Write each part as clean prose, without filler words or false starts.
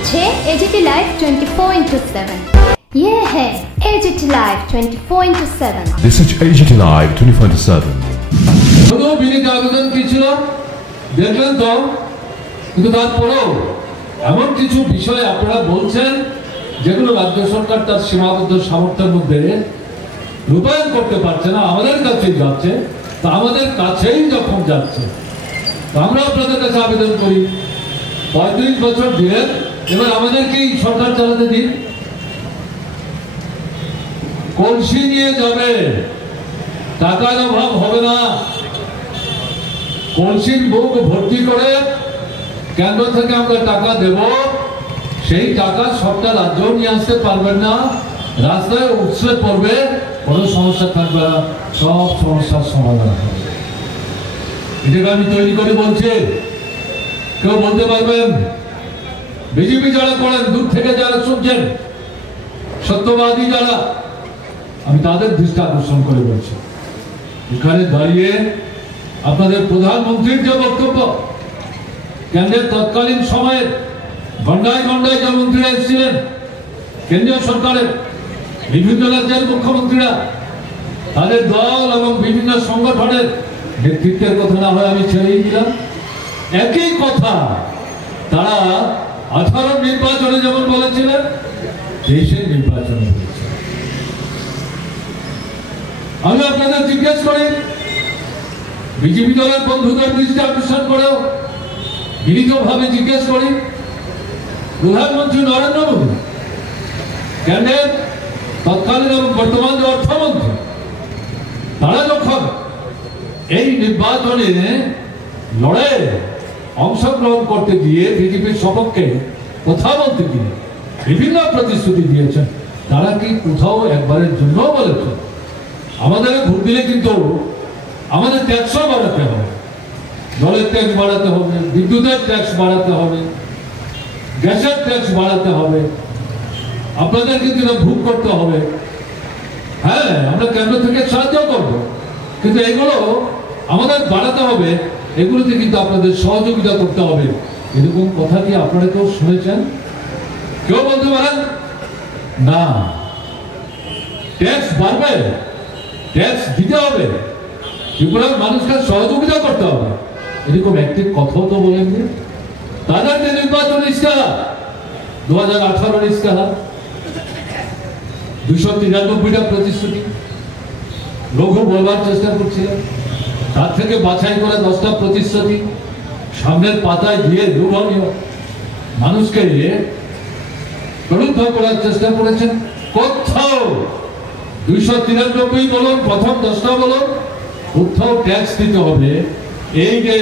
দেখছে AGT live 24/7। ये है AGT Live 24/7। This is AGT Live 24/7। কোনো বিনীত আবেদন কি ছিল দেখলেন তো, কিন্তু তারপরেও এমন কিছু বিষয় আপনারা বলছেন যেগুলো রাজ্য সরকার তার সীমাবদ্ধ সামর্থ্যের মধ্যে রূপায়ণ করতে পারছে না, আমাদের কাছেই যাচ্ছে। তা আমাদের কাছেই যখন যাচ্ছে, তো আমরা আপনাদের কাছে আবেদন করি 35 বছর দিলেন, এবার আমাদেরকেই সরকার চালাতে দিন। কলসি নিয়ে যাবে, টাকার অভাব হবে না। কলসির বুক ভর্তি করে কেন্দ্র থেকে আমরা টাকা দেব, সেই টাকা সবটা রাজ্য নিয়ে আসতে পারবেন না, রাস্তায় উৎসে পড়বে, কোনো সমস্যা থাকবে না, সব সমস্যার সমাধান হবে। এটাকে আমি তৈরি করে বলছি, কেউ বলতে পারবেন? বিজেপি যারা করেন, দূর থেকে যারা শুনছেন, সত্যবাদী যারা, আমি তাদের দৃষ্টি আকর্ষণ করে বলছি, এখানে দাঁড়িয়ে আপনাদের প্রধানমন্ত্রীর যে বক্তব্য, কেন্দ্রের তৎকালীন সময়ে গন্ডায় গন্ডায় যে মন্ত্রীরা এসেছিলেন, কেন্দ্রীয় সরকারের বিভিন্ন রাজ্যের মুখ্যমন্ত্রীরা, তাদের দল এবং বিভিন্ন সংগঠনের নেতৃত্বের কথা না হয় আমি ছেড়েই দিলাম, একই কথা তারা 18 নির্বাচনে যেমন বলেছিলেন, 23 নির্বাচনে বলেছেন। আমি আপনাদের জিজ্ঞেস করি, বিজেপি দলের বন্ধুদের দৃষ্টি আকর্ষণ করেও বিনীতভাবে জিজ্ঞেস করি, প্রধানমন্ত্রী নরেন্দ্র মোদী, কেন্দ্রের তৎকালীন এবং বর্তমান অর্থমন্ত্রী, তারা যখন এই নির্বাচনে লড়ে অংশগ্রহণ করতে গিয়ে বিজেপির সপক্ষে কথা বলতে গিয়ে বিভিন্ন প্রতিশ্রুতি দিয়েছেন, তারা কি কোথাও একবারের জন্য বলেছেন আমাদের ভোট দিলে কিন্তু আমাদের ট্যাক্সও বাড়াতে হবে, জলের ট্যাক্স বাড়াতে হবে, বিদ্যুতের ট্যাক্স বাড়াতে হবে, গ্যাসের ট্যাক্স বাড়াতে হবে, আপনাদের কিন্তু ভোগ করতে হবে? হ্যাঁ, আমরা কেন্দ্র থেকে সাহায্য করবো, কিন্তু এগুলো আমাদের বাড়াতে হবে, এগুলোতে কিন্তু আপনাদের সহযোগিতা করতে হবে। এরকম কথা কি আপনারা কেউ শুনেছেন? কেউ বলতে পারেন না, ট্যাক্স বাড়বে, ট্যাক্স দিতে হবে, ত্রিপুরার মানুষকে সহযোগিতা করতে হবে, এরকম একটি কথাও তো বলেননি। তাদের যে নির্বাচন ইশতেহার, 2018 ইশতেহার, 293টা প্রতিশ্রুতি লঘু বলবার চেষ্টা করছিলেন, তার থেকে বাছাই করে 10টা প্রতিশ্রুতি সামনের পাতায় দিয়ে লোভনীয় মানুষকে প্রলুব্ধ করার চেষ্টা করেছেন। কোথাও 293 বলুন, প্রথম 10টা বলুন, কোথাও ট্যাক্স দিতে হবে, এই যে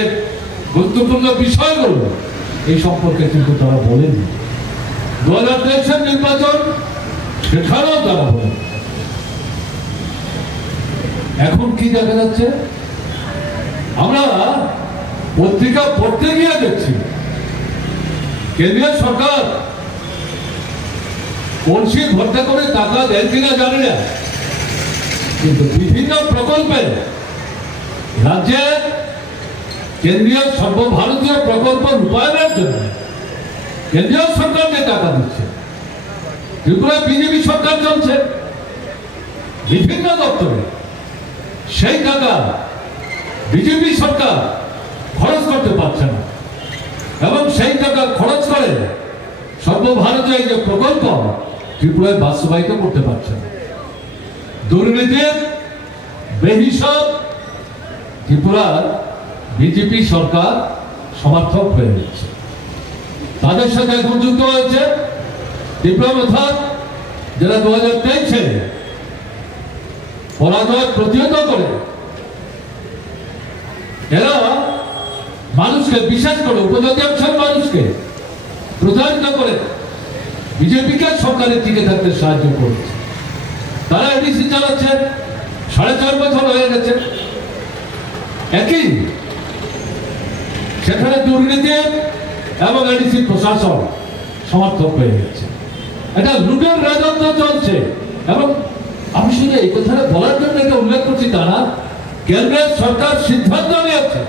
গুরুত্বপূর্ণ বিষয়গুলো, এই সম্পর্কে কিন্তু তারা বলেনি। 2023 নির্বাচন, সেখানেও তারা বলেন। এখন কি দেখা যাচ্ছে, আমরা পত্রিকা পড়তে গিয়ে দেখছি কেন্দ্রীয় সরকার কলসি ভর্তি করে টাকা দেন কিনা জানি না, কিন্তু বিভিন্ন প্রকল্পে রাজ্যে কেন্দ্রীয় সর্বভারতীয় প্রকল্প রূপায়ণের জন্য কেন্দ্রীয় সরকার যে টাকা দিচ্ছে, ত্রিপুরায় বিজেপি সরকার চলছে বিভিন্ন দপ্তরে, সেই টাকা বিজেপি সরকার খরচ করতে পারছে না, এবং সেই টাকা খরচ করে সর্বভারতীয় এই যে প্রকল্প ত্রিপুরায় বাস্তবায়িত করতে পারছে না। দুর্নীতির বেহিসাব ত্রিপুরার বিজেপি সরকার সমর্থক হয়ে যাচ্ছে, তাদের সাথে এখন যুক্ত হয়েছে ত্রিপুরা অর্থাৎ যারা 2023 পরাজয় প্রতিহত করে, এরা মানুষকে, বিশেষ করে উপজাতি অংশের মানুষকে প্রতারিত করে বিজেপিকে সরকারের টিকে থাকতে সাহায্য করছে। তারা এডিসি চালাচ্ছে, 4.5 বছর হয়ে গেছে, একই সেখানে দুর্নীতি এবং এডিসি প্রশাসন সমর্থক হয়ে গেছে, এটা লুটের রাজত্ব চলছে। এবং আমি শুধু এই কথাটা বলার জন্য এটা উল্লেখ করছি তা না, কেন্দ্রের সরকার সিদ্ধান্ত নিয়েছে